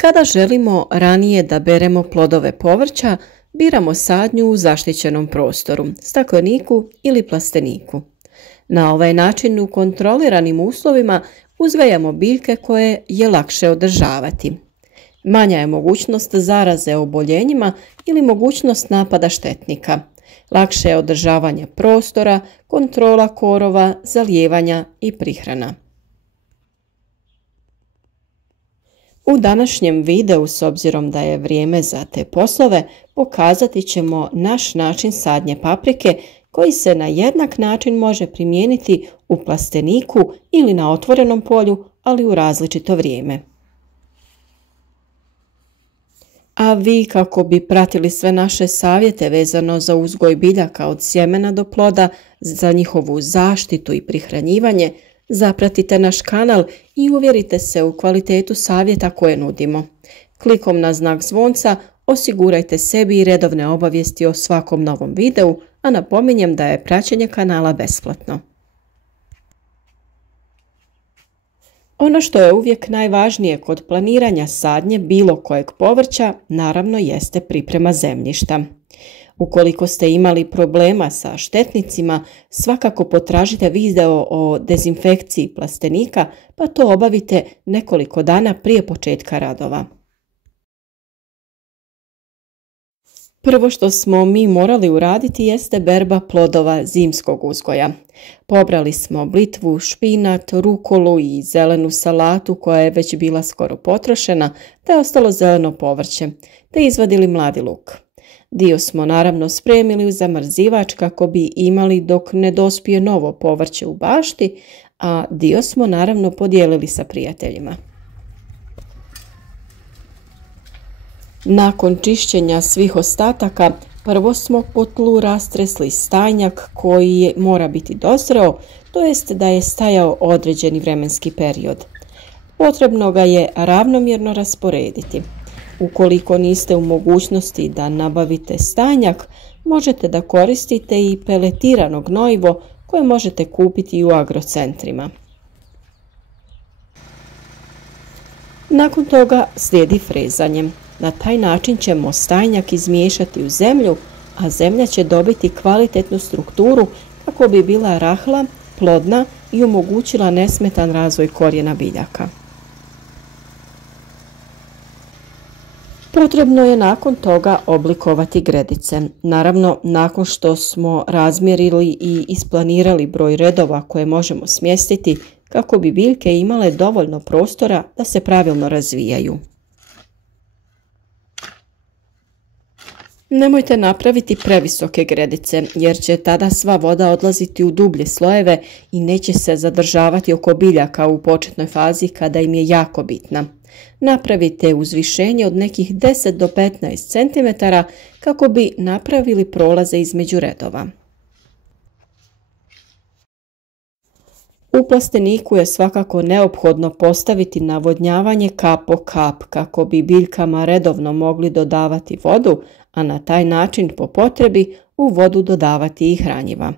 Kada želimo ranije da beremo plodove povrća, biramo sadnju u zaštićenom prostoru, stakleniku ili plasteniku. Na ovaj način u kontroliranim uslovima uzgajamo biljke koje je lakše održavati. Manja je mogućnost zaraze oboljenjima ili mogućnost napada štetnika. Lakše je održavanje prostora, kontrola korova, zalijevanja i prihrana. U današnjem videu, s obzirom da je vrijeme za te poslove, pokazati ćemo naš način sadnje paprike koji se na jednak način može primijeniti u plasteniku ili na otvorenom polju, ali u različito vrijeme. A vi, kako bi pratili sve naše savjete vezano za uzgoj biljaka od sjemena do ploda, za njihovu zaštitu i prihranjivanje, zapratite naš kanal i uvjerite se u kvalitetu savjeta koje nudimo. Klikom na znak zvonca osigurajte sebi i redovne obavijesti o svakom novom videu, a napominjem da je praćenje kanala besplatno. Ono što je uvijek najvažnije kod planiranja sadnje bilo kojeg povrća, naravno jeste priprema zemljišta. Ukoliko ste imali problema sa štetnicima, svakako potražite video o dezinfekciji plastenika, pa to obavite nekoliko dana prije početka radova. Prvo što smo mi morali uraditi jeste berba plodova zimskog uzgoja. Pobrali smo blitvu, špinat, rukolu i zelenu salatu koja je već bila skoro potrošena, te ostalo zeleno povrće, te izvadili mladi luk. Dio smo naravno spremili u zamrzivač kako bi imali dok ne dospije novo povrće u bašti, a dio smo naravno podijelili sa prijateljima. Nakon čišćenja svih ostataka, prvo smo po tlu rastresli stajnjak koji mora biti dozreo, to jest da je stajao određeni vremenski period. Potrebno ga je ravnomjerno rasporediti. Ukoliko niste u mogućnosti da nabavite stajnjak, možete da koristite i peletirano gnojivo koje možete kupiti u agrocentrima. Nakon toga slijedi frezanje. Na taj način ćemo stajnjak izmiješati u zemlju, a zemlja će dobiti kvalitetnu strukturu kako bi bila rahla, plodna i omogućila nesmetan razvoj korijena biljaka. Potrebno je nakon toga oblikovati gredice. Naravno, nakon što smo razmjerili i isplanirali broj redova koje možemo smjestiti kako bi biljke imale dovoljno prostora da se pravilno razvijaju. Nemojte napraviti previsoke gredice jer će tada sva voda odlaziti u dublje slojeve i neće se zadržavati oko biljaka u početnoj fazi kada im je jako bitna. Napravite uzvišenje od nekih 10 do 15 cm kako bi napravili prolaze između redova. U plasteniku je svakako neophodno postaviti navodnjavanje kap po kap kako bi biljkama redovno mogli dodavati vodu, a na taj način po potrebi u vodu dodavati i hranjiva.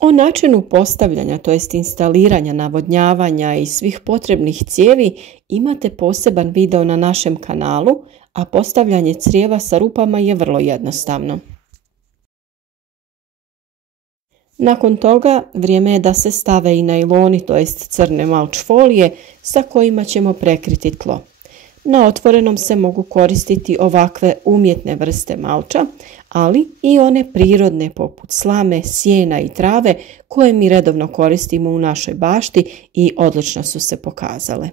O načinu postavljanja, to jest instaliranja navodnjavanja i svih potrebnih cijevi imate poseban video na našem kanalu, a postavljanje crijeva sa rupama je vrlo jednostavno. Nakon toga vrijeme je da se stave i najloni, to jest crne malč folije sa kojima ćemo prekriti tlo. Na otvorenom se mogu koristiti ovakve umjetne vrste malča, ali i one prirodne poput slame, sjena i trave koje mi redovno koristimo u našoj bašti i odlično su se pokazale.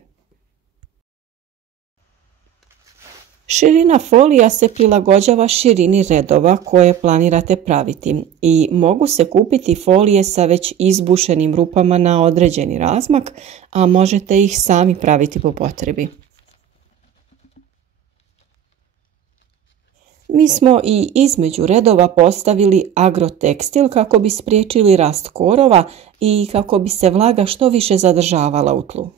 Širina folija se prilagođava širini redova koje planirate praviti i mogu se kupiti folije sa već izbušenim rupama na određeni razmak, a možete ih sami praviti po potrebi. Mi smo i između redova postavili agrotekstil kako bi spriječili rast korova i kako bi se vlaga što više zadržavala u tlu.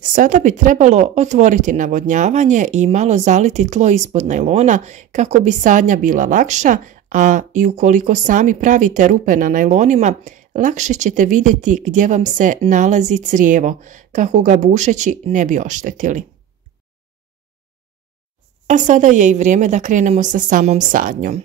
Sada bi trebalo otvoriti navodnjavanje i malo zaliti tlo ispod najlona kako bi sadnja bila lakša, a i ukoliko sami pravite rupe na najlonima, lakše ćete vidjeti gdje vam se nalazi crijevo, kako ga bušeći ne bi oštetili. A sada je i vrijeme da krenemo sa samom sadnjom.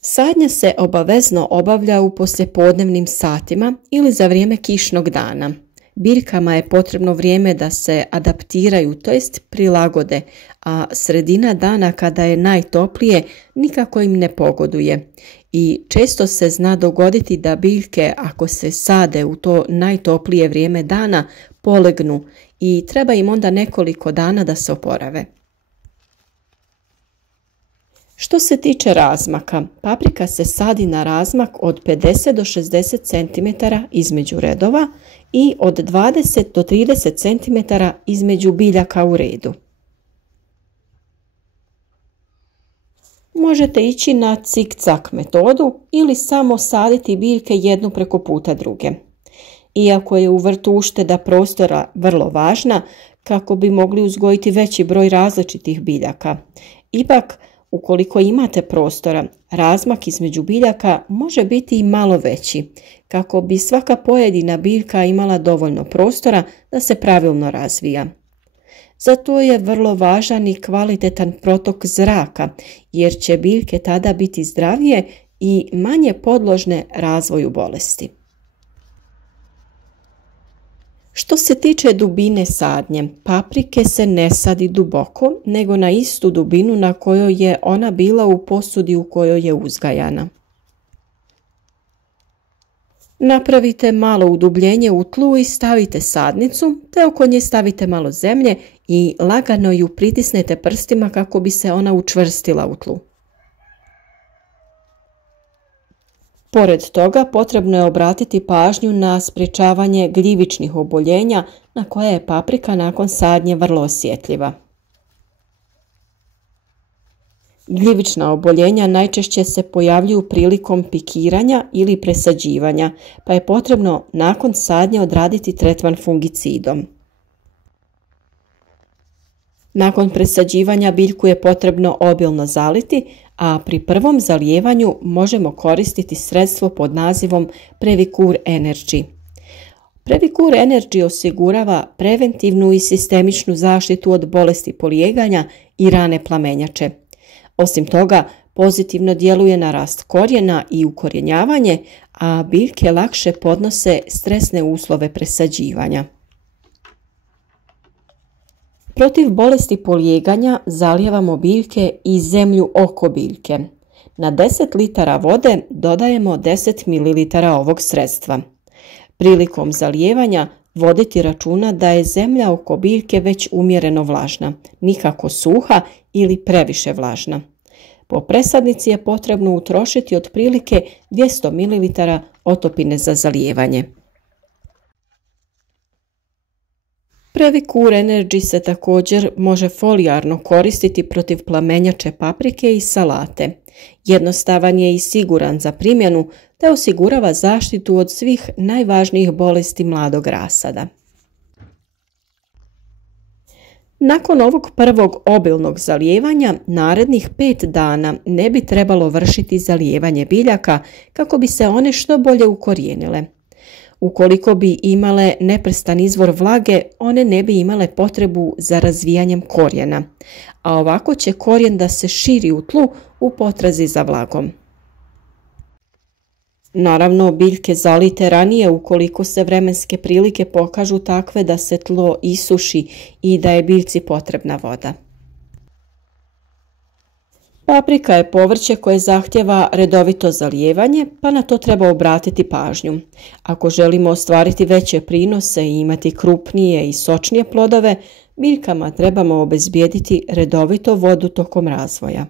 Sadnja se obavezno obavlja u poslijepodnevnim satima ili za vrijeme kišnog dana. Biljkama je potrebno vrijeme da se adaptiraju, to jest prilagode, a sredina dana kada je najtoplije nikako im ne pogoduje. I često se zna dogoditi da biljke, ako se sade u to najtoplije vrijeme dana, polegnu i treba im onda nekoliko dana da se oporave. Što se tiče razmaka, paprika se sadi na razmak od 50 do 60 cm između redova i od 20 do 30 cm između biljaka u redu. Možete ići na cik-cak metodu ili samo saditi biljke jednu preko puta druge. Iako je u vrtu ušteda prostora vrlo važna kako bi mogli uzgojiti veći broj različitih biljaka, ipak ukoliko imate prostora, razmak između biljaka može biti i malo veći, kako bi svaka pojedina biljka imala dovoljno prostora da se pravilno razvija. Zato je vrlo važan i kvalitetan protok zraka, jer će biljke tada biti zdravije i manje podložne razvoju bolesti. Što se tiče dubine sadnje, paprike se ne sadi duboko, nego na istu dubinu na kojoj je ona bila u posudi u kojoj je uzgajana. Napravite malo udubljenje u tlu i stavite sadnicu, te oko nje stavite malo zemlje i lagano ju pritisnete prstima kako bi se ona učvrstila u tlu. Pored toga, potrebno je obratiti pažnju na sprječavanje gljivičnih oboljenja na koje je paprika nakon sadnje vrlo osjetljiva. Gljivična oboljenja najčešće se pojavljuju prilikom pikiranja ili presađivanja, pa je potrebno nakon sadnje odraditi tretman fungicidom. Nakon presađivanja biljku je potrebno obilno zaliti, a pri prvom zalijevanju možemo koristiti sredstvo pod nazivom Previcur Energy. Previcur Energy osigurava preventivnu i sistemičnu zaštitu od bolesti polijeganja i rane plamenjače. Osim toga, pozitivno djeluje na rast korijena i ukorjenjavanje, a biljke lakše podnose stresne uslove presađivanja. Protiv bolesti polijeganja zalijevamo biljke i zemlju oko biljke. Na 10 litara vode dodajemo 10 ml ovog sredstva. Prilikom zalijevanja voditi računa da je zemlja oko biljke već umjereno vlažna, nikako suha ili previše vlažna. Po presadnici je potrebno utrošiti otprilike 200 ml otopine za zalijevanje. Previcur Energy se također može folijarno koristiti protiv plamenjače paprike i salate. Jednostavan je i siguran za primjenu te osigurava zaštitu od svih najvažnijih bolesti mladog rasada. Nakon ovog prvog obilnog zalijevanja, narednih 5 dana ne bi trebalo vršiti zalijevanje biljaka kako bi se one što bolje ukorijenile. Ukoliko bi imale neprestan izvor vlage, one ne bi imale potrebu za razvijanjem korijena, a ovako će korijen da se širi u tlu u potrazi za vlagom. Naravno, biljke zalijte ranije ukoliko se vremenske prilike pokažu takve da se tlo isuši i da je biljci potrebna voda. Paprika je povrće koje zahtjeva redovito zalijevanje, pa na to treba obratiti pažnju. Ako želimo ostvariti veće prinose i imati krupnije i sočnije plodove, biljkama trebamo obezbijediti redovito vodu tokom razvoja.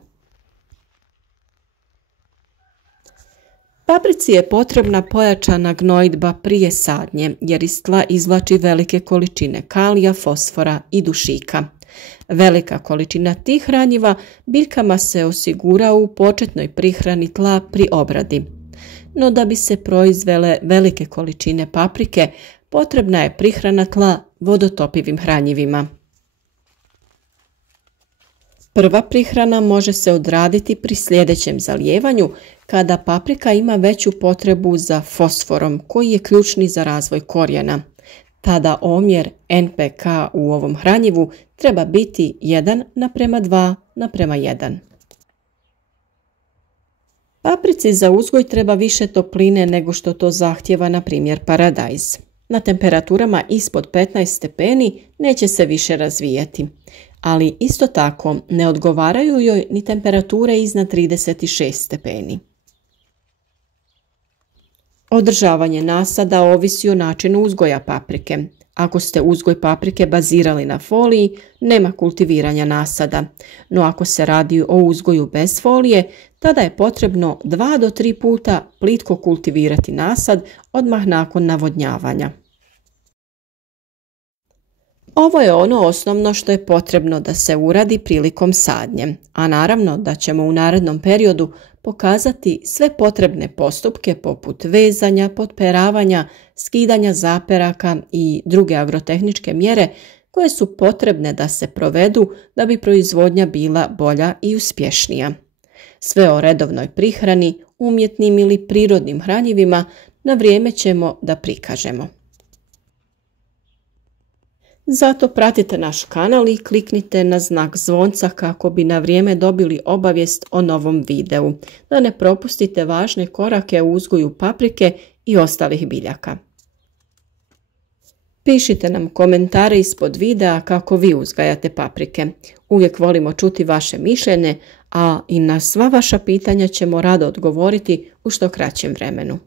Paprici je potrebna pojačana gnojidba prije sadnje, jer iz tla izvlači velike količine kalija, fosfora i dušika. Velika količina tih hranjiva biljkama se osigura u početnoj prihrani tla pri obradi. No da bi se proizvele velike količine paprike, potrebna je prihrana tla vodotopivim hranjivima. Prva prihrana može se odraditi pri sljedećem zalijevanju kada paprika ima veću potrebu za fosforom koji je ključni za razvoj korijena. Tada omjer NPK u ovom hranjivu treba biti 1:2:1. Paprici za uzgoj treba više topline nego što to zahtjeva na primjer paradajz. Na temperaturama ispod 15 stepeni neće se više razvijati, ali isto tako ne odgovaraju joj ni temperature iznad 36 stepeni. Održavanje nasada ovisi o načinu uzgoja paprike. Ako ste uzgoj paprike bazirali na foliji, nema kultiviranja nasada, no ako se radi o uzgoju bez folije, tada je potrebno 2 do 3 puta plitko kultivirati nasad odmah nakon navodnjavanja. Ovo je ono osnovno što je potrebno da se uradi prilikom sadnje, a naravno da ćemo u narednom periodu pokazati sve potrebne postupke poput vezanja, potperavanja, skidanja zaperaka i druge agrotehničke mjere koje su potrebne da se provedu da bi proizvodnja bila bolja i uspješnija. Sve o redovnoj prihrani, umjetnim ili prirodnim hranjivima na vrijeme ćemo da prikažemo. Zato pratite naš kanal i kliknite na znak zvonca kako bi na vrijeme dobili obavijest o novom videu, da ne propustite važne korake u uzgoju paprike i ostalih biljaka. Pišite nam komentare ispod videa kako vi uzgajate paprike. Uvijek volimo čuti vaše mišljenje, a i na sva vaša pitanja ćemo rado odgovoriti u što kraćem vremenu.